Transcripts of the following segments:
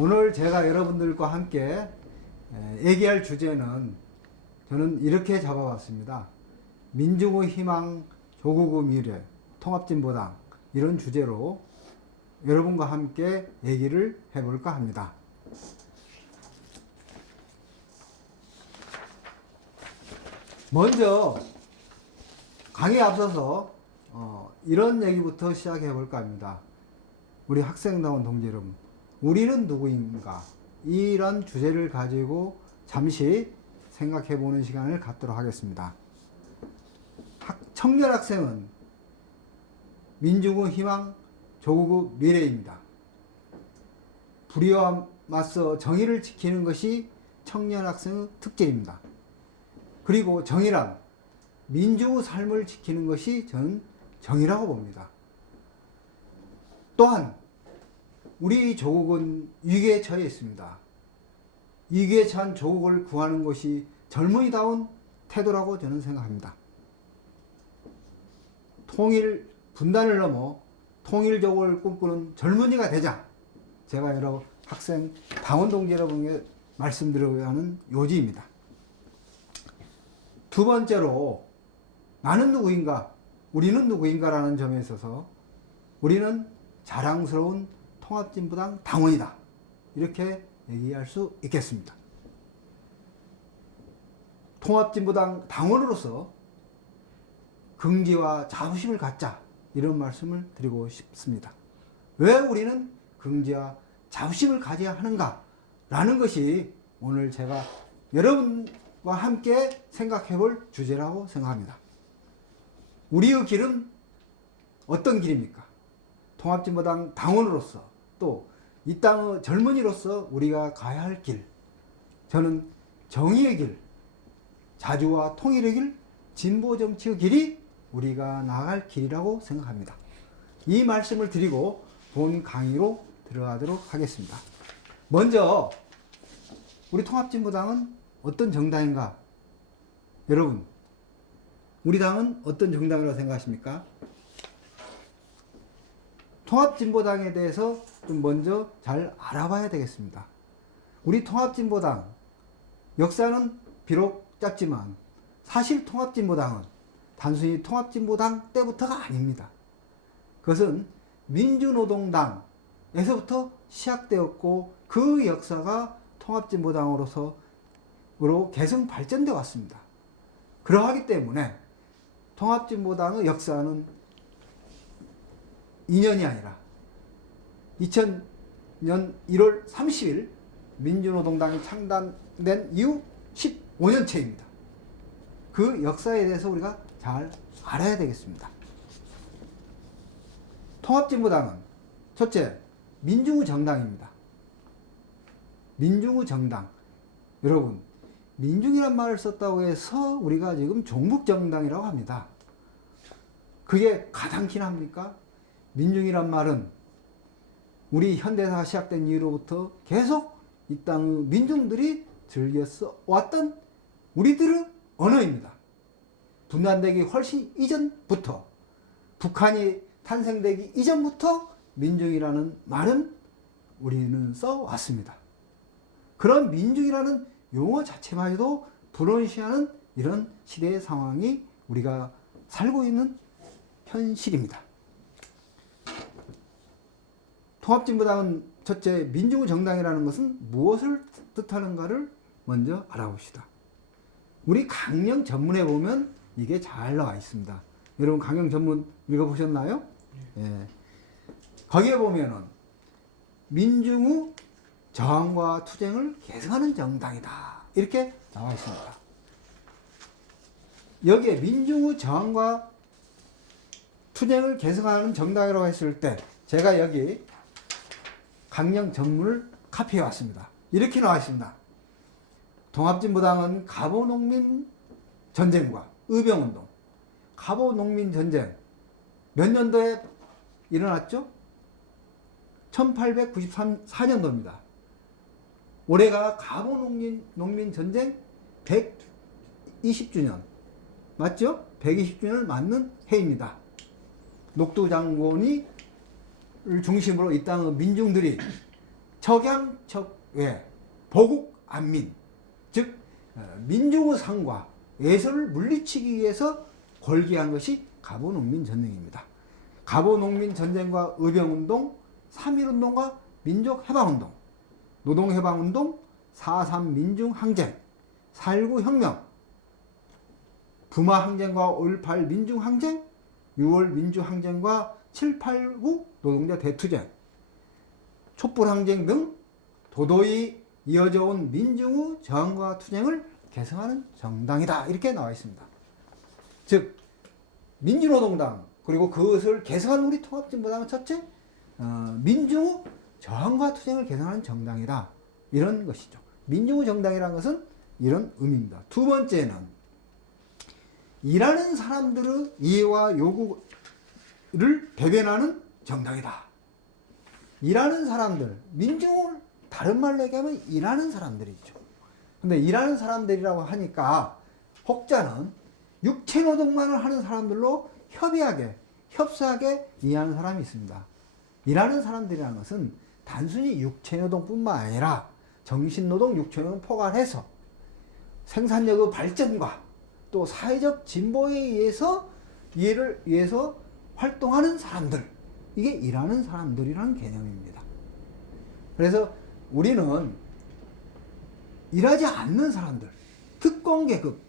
오늘 제가 여러분들과 함께 얘기할 주제는 저는 이렇게 잡아봤습니다. 민중의 희망, 조국의 미래, 통합진보당, 이런 주제로 여러분과 함께 얘기를 해볼까 합니다. 먼저 강의에 앞서서 이런 얘기부터 시작해 볼까 합니다. 우리 학생다운 동지 여러분, 우리는 누구인가? 이런 주제를 가지고 잠시 생각해 보는 시간을 갖도록 하겠습니다. 청년 학생은 민중의 희망, 조국의 미래입니다. 불의와 맞서 정의를 지키는 것이 청년 학생의 특질입니다. 그리고 정의란 민중의 삶을 지키는 것이 저는 정의라고 봅니다. 또한 우리 조국은 위기에 처해 있습니다. 위기에 처한 조국을 구하는 것이 젊은이다운 태도라고 저는 생각합니다. 통일 분단을 넘어 통일조국을 꿈꾸는 젊은이가 되자, 제가 여러 학생 당원 동지 여러분에게 말씀드리고자 하는 요지입니다. 두 번째로, 나는 누구인가, 우리는 누구인가 라는 점에 있어서 우리는 자랑스러운 통합진보당 당원이다, 이렇게 얘기할 수 있겠습니다. 통합진보당 당원으로서 긍지와 자부심을 갖자, 이런 말씀을 드리고 싶습니다. 왜 우리는 긍지와 자부심을 가져야 하는가 라는 것이 오늘 제가 여러분과 함께 생각해 볼 주제라고 생각합니다. 우리의 길은 어떤 길입니까? 통합진보당 당원으로서, 또 이 땅의 젊은이로서 우리가 가야 할 길, 저는 정의의 길, 자주와 통일의 길, 진보정치의 길이 우리가 나아갈 길이라고 생각합니다. 이 말씀을 드리고 본 강의로 들어가도록 하겠습니다. 먼저 우리 통합진보당은 어떤 정당인가? 여러분, 우리 당은 어떤 정당이라고 생각하십니까? 통합진보당에 대해서 좀 먼저 잘 알아봐야 되겠습니다. 우리 통합진보당 역사는 비록 짧지만 사실 통합진보당은 단순히 통합진보당 때부터가 아닙니다. 그것은 민주노동당에서부터 시작되었고 그 역사가 통합진보당으로 계속 발전되어 왔습니다. 그러하기 때문에 통합진보당의 역사는 2년이 아니라 2000년 1월 30일 민주노동당이 창단된 이후 15년째입니다. 그 역사에 대해서 우리가 잘 알아야 되겠습니다. 통합진보당은 첫째, 민중의 정당입니다. 민중의 정당. 여러분, 민중이란 말을 썼다고 해서 우리가 지금 종북정당이라고 합니다. 그게 가당키나 합니까? 민중이란 말은 우리 현대사가 시작된 이후로부터 계속 이 땅의 민중들이 즐겨 써왔던 우리들의 언어입니다. 분단되기 훨씬 이전부터, 북한이 탄생되기 이전부터 민중이라는 말은 우리는 써왔습니다. 그런 민중이라는 용어 자체마저도 불온시하는 이런 시대의 상황이 우리가 살고 있는 현실입니다. 통합진보당은 첫째, 민중의 정당이라는 것은 무엇을 뜻하는가를 먼저 알아봅시다. 우리 강령 전문에 보면 이게 잘 나와 있습니다. 여러분 강령 전문 읽어보셨나요? 예. 거기에 보면은 민중의 저항과 투쟁을 계승하는 정당이다, 이렇게 나와 있습니다. 여기에 민중의 저항과 투쟁을 계승하는 정당이라고 했을 때 제가 여기 강령 전문을 카피해 왔습니다. 이렇게 나와 있습니다. 통합진보당은 갑오농민 전쟁과 의병운동, 갑오농민 전쟁 몇 년도에 일어났죠? 1894년도입니다. 올해가 갑오농민 전쟁 120주년 맞죠? 120주년을 맞는 해입니다. 녹두 장군이 중심으로 이 땅의 민중들이 척양척외 보국안민, 즉 민중의 상과 외설을 물리치기 위해서 골기한 것이 갑오농민전쟁입니다. 갑오농민전쟁과 의병운동, 3.1운동과 민족해방운동, 노동해방운동, 4.3 민중항쟁, 4.19 혁명, 부마항쟁과 5.18 민중항쟁, 6월 민주항쟁과 7.89 노동자 대투쟁, 촛불항쟁 등 도도히 이어져 온 민중의 저항과 투쟁을 계승하는 정당이다. 이렇게 나와 있습니다. 즉 민주노동당 그리고 그것을 계승한 우리 통합진보당은 첫째, 민중의 저항과 투쟁을 계승하는 정당이다. 이런 것이죠. 민중의 정당이라는 것은 이런 의미입니다. 두 번째는 일하는 사람들의 이해와 요구를 대변하는 정당이다. 일하는 사람들, 민중을 다른 말로 얘기하면 일하는 사람들이죠. 근데 일하는 사람들이라고 하니까 혹자는 육체노동만을 하는 사람들로 협소하게 이해하는 사람이 있습니다. 일하는 사람들이라는 것은 단순히 육체노동뿐만 아니라 정신노동, 육체노동 포괄해서 생산력의 발전과 또 사회적 진보에 의해서 이해를 위해서 활동하는 사람들, 이게 일하는 사람들이라는 개념입니다. 그래서 우리는 일하지 않는 사람들, 특권계급,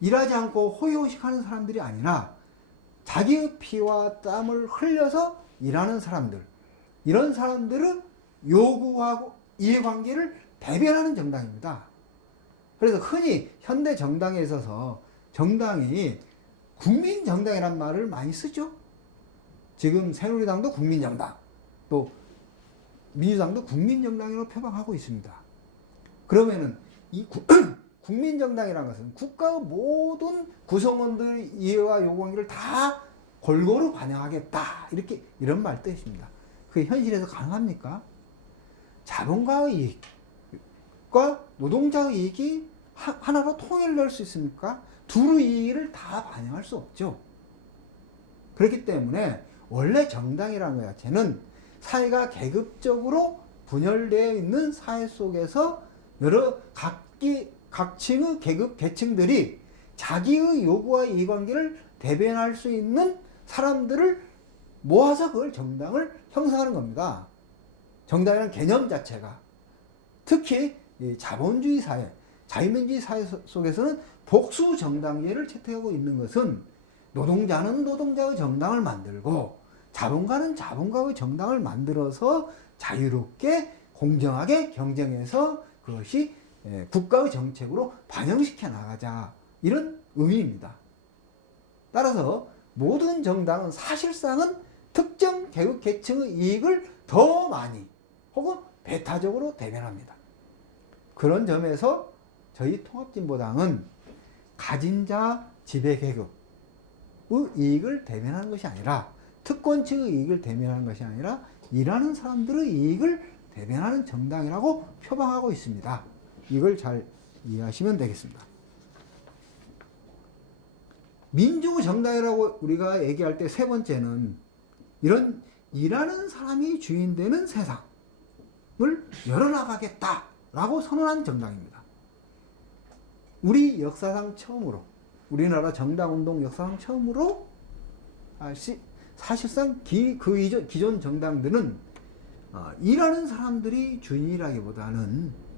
일하지 않고 호의호식하는 사람들이 아니라 자기의 피와 땀을 흘려서 일하는 사람들, 이런 사람들은 요구하고 이해관계를 대변하는 정당입니다. 그래서 흔히 현대 정당에 있어서 정당이 국민정당이란 말을 많이 쓰죠. 지금 새누리당도 국민정당, 또 민주당도 국민정당으로 표방하고 있습니다. 그러면은 이 국민정당이라는 것은 국가의 모든 구성원들의 이해와 요구관계를 다 골고루 반영하겠다. 이런 말 뜻입니다. 그게 현실에서 가능합니까? 자본가의 이익과 노동자의 이익이 하나로 통일될 수 있습니까? 둘의 이익을 다 반영할 수 없죠. 그렇기 때문에 원래 정당이라는 것 자체는 사회가 계급적으로 분열되어 있는 사회 속에서 여러 각층의 계급 계층들이 자기의 요구와 이해관계를 대변할 수 있는 사람들을 모아서 그걸 정당을 형성하는 겁니다. 정당이라는 개념 자체가 특히 자본주의 사회, 자유민주주의 사회 속에서는 복수 정당제를 채택하고 있는 것은 노동자는 노동자의 정당을 만들고 자본가는 자본가의 정당을 만들어서 자유롭게 공정하게 경쟁해서 그것이 국가의 정책으로 반영시켜 나가자, 이런 의미입니다. 따라서 모든 정당은 사실상은 특정 계급 계층의 이익을 더 많이 혹은 배타적으로 대변합니다. 그런 점에서 저희 통합진보당은 가진 자 지배계급의 이익을 대변하는 것이 아니라, 특권층의 이익을 대변하는 것이 아니라 일하는 사람들의 이익을 대변하는 정당이라고 표방하고 있습니다. 이걸 잘 이해하시면 되겠습니다. 민주의 정당이라고 우리가 얘기할 때 세 번째는 이런 일하는 사람이 주인되는 세상을 열어나가겠다라고 선언한 정당입니다. 우리 역사상 처음으로, 우리나라 정당운동 역사상 처음으로 사실상 기존 정당들은 일하는 사람들이 주인이라기보다는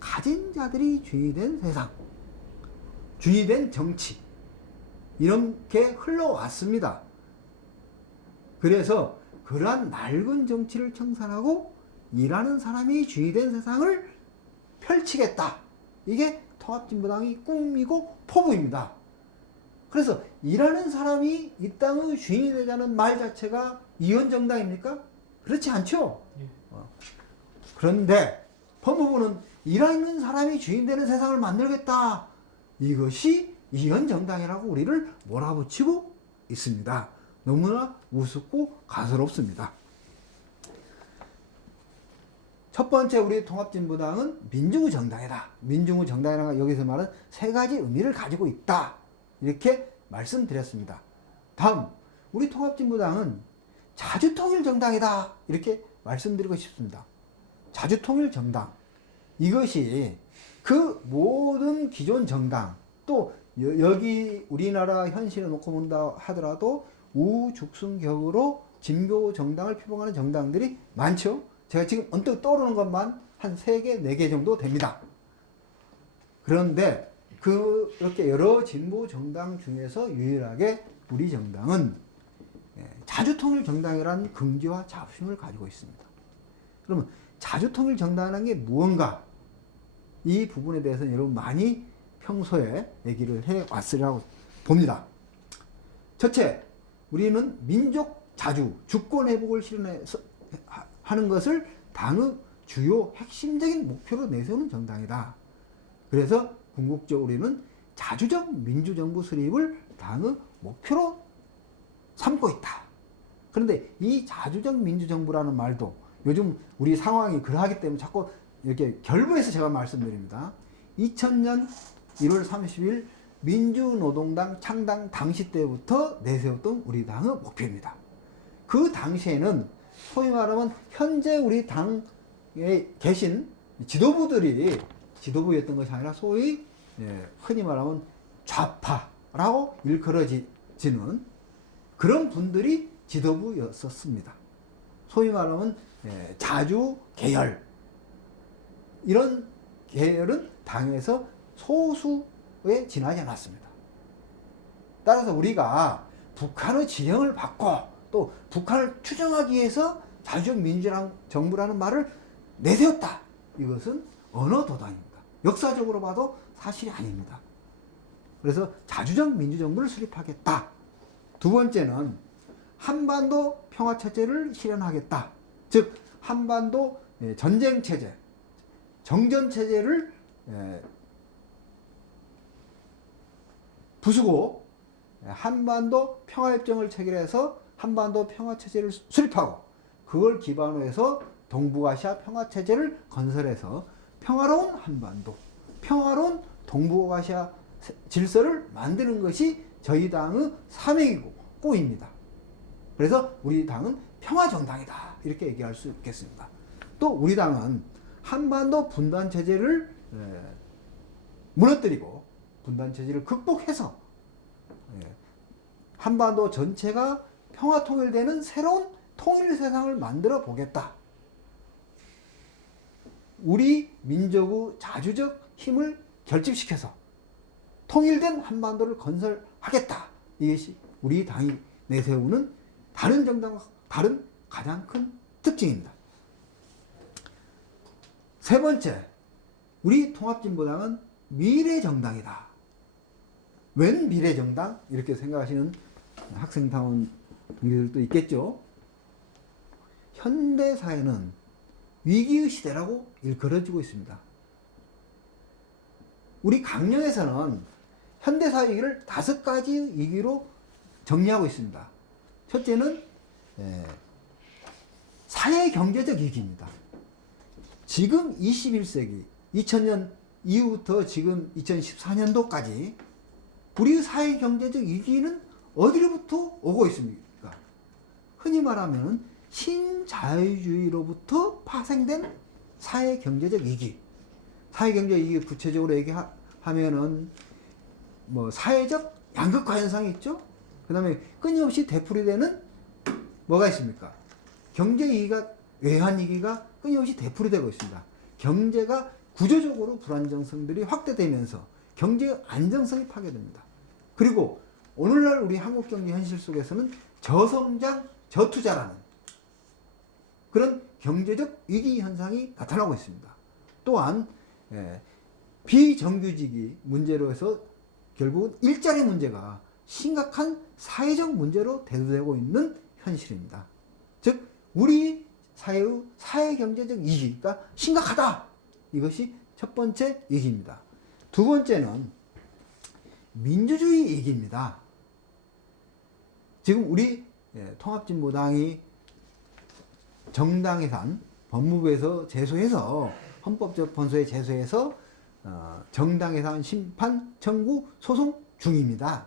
가진 자들이 주인이 된 세상, 주인이 된 정치, 이렇게 흘러왔습니다. 그래서 그러한 낡은 정치를 청산하고 일하는 사람이 주인이 된 세상을 펼치겠다. 이게 통합진보당의 꿈이고 포부입니다. 그래서 일하는 사람이 이 땅의 주인이 되자는 말 자체가 이원정당입니까? 그렇지 않죠. 그런데 법무부는 일하는 사람이 주인 되는 세상을 만들겠다. 이것이 이원정당이라고 우리를 몰아붙이고 있습니다. 너무나 우습고 가소롭습니다. 첫 번째 우리 통합진보당은 민중의 정당이다. 민중의 정당이라는 여기서 말은 세 가지 의미를 가지고 있다. 이렇게 말씀드렸습니다. 다음, 우리 통합진보당은 자주통일정당이다. 이렇게 말씀드리고 싶습니다. 자주통일정당, 이것이 그 모든 기존 정당, 또 여기 우리나라 현실에 놓고 본다 하더라도 우죽순격으로 진보 정당을 표방하는 정당들이 많죠. 제가 지금 언뜻 떠오르는 것만 한 3개, 4개 정도 됩니다. 그런데 그렇게 여러 진보 정당 중에서 유일하게 우리 정당은 자주통일정당이라는 긍지와 자부심을 가지고 있습니다. 그러면 자주통일정당이라는 게 무언가, 이 부분에 대해서는 여러분 많이 평소에 얘기를 해왔으리라고 봅니다. 첫째, 우리는 민족 자주, 주권 회복을 실현하는 것을 당의 주요 핵심적인 목표로 내세우는 정당이다. 그래서 궁극적으로 우리는 자주적 민주정부 수립을 당의 목표로 삼고 있다. 그런데 이 자주적 민주정부라는 말도 요즘 우리 상황이 그러하기 때문에 자꾸 이렇게 결부해서 제가 말씀드립니다. 2000년 1월 30일 민주노동당 창당 당시 때부터 내세웠던 우리 당의 목표입니다. 그 당시에는 소위 말하면 현재 우리 당에 계신 지도부들이 지도부였던 것이 아니라 소위 흔히 말하면 좌파라고 일컬어지는 그런 분들이 지도부였었습니다. 소위 말하면 자주 계열, 이런 계열은 당에서 소수에 지나지 않았습니다. 따라서 우리가 북한의 지령을 받고 또 북한을 추정하기 위해서 자주적 민주정부라는 말을 내세웠다. 이것은 언어도단입니다. 역사적으로 봐도 사실이 아닙니다. 그래서 자주적 민주정부를 수립하겠다. 두 번째는 한반도 평화체제를 실현하겠다. 즉 한반도 전쟁체제, 정전체제를 부수고 한반도 평화협정을 체결해서 한반도 평화체제를 수립하고 그걸 기반으로 해서 동북아시아 평화체제를 건설해서 평화로운 한반도, 평화로운 동북아시아 질서를 만드는 것이 저희 당의 사명이고 꼬입니다. 그래서 우리 당은 평화정당이다. 이렇게 얘기할 수 있겠습니다. 또 우리 당은 한반도 분단체제를 무너뜨리고 분단체제를 극복해서 한반도 전체가 평화통일되는 새로운 통일 세상을 만들어 보겠다. 우리 민족의 자주적 힘을 결집시켜서 통일된 한반도를 건설하겠다. 이것이 우리 당이 내세우는 다른 정당과 다른 가장 큰 특징입니다. 세 번째, 우리 통합진보당은 미래정당이다. 웬 미래정당? 이렇게 생각하시는 학생당원 동기들도 있겠죠. 현대사회는 위기의 시대라고 일컬어지고 있습니다. 우리 강령에서는 현대사회 위기를 5가지 위기로 정리하고 있습니다. 첫째는 사회경제적 위기입니다. 지금 21세기 2000년 이후부터 지금 2014년도까지 우리 사회경제적 위기는 어디로부터 오고 있습니까? 흔히 말하면 신자유주의로부터 파생된 사회경제적 위기. 사회경제적 위기 구체적으로 얘기하면은 뭐 사회적 양극화 현상이 있죠. 그 다음에 끊임없이 되풀이되는 뭐가 있습니까? 경제 위기가, 외환 위기가 끊임없이 되풀이되고 있습니다. 경제가 구조적으로 불안정성들이 확대되면서 경제 안정성이 파괴됩니다. 그리고 오늘날 우리 한국 경제 현실 속에서는 저성장, 저투자라는 그런 경제적 위기 현상이 나타나고 있습니다. 또한 비정규직이 문제로 해서 결국은 일자리 문제가 심각한 사회적 문제로 대두되고 있는 현실입니다. 즉 우리 사회의 사회경제적 위기가 심각하다. 이것이 첫 번째 위기입니다. 두 번째는 민주주의 위기입니다. 지금 우리 통합진보당이 정당 예산 법무부에서 제소해서 헌법재판소에 제소해서 정당 예산 심판 청구 소송 중입니다.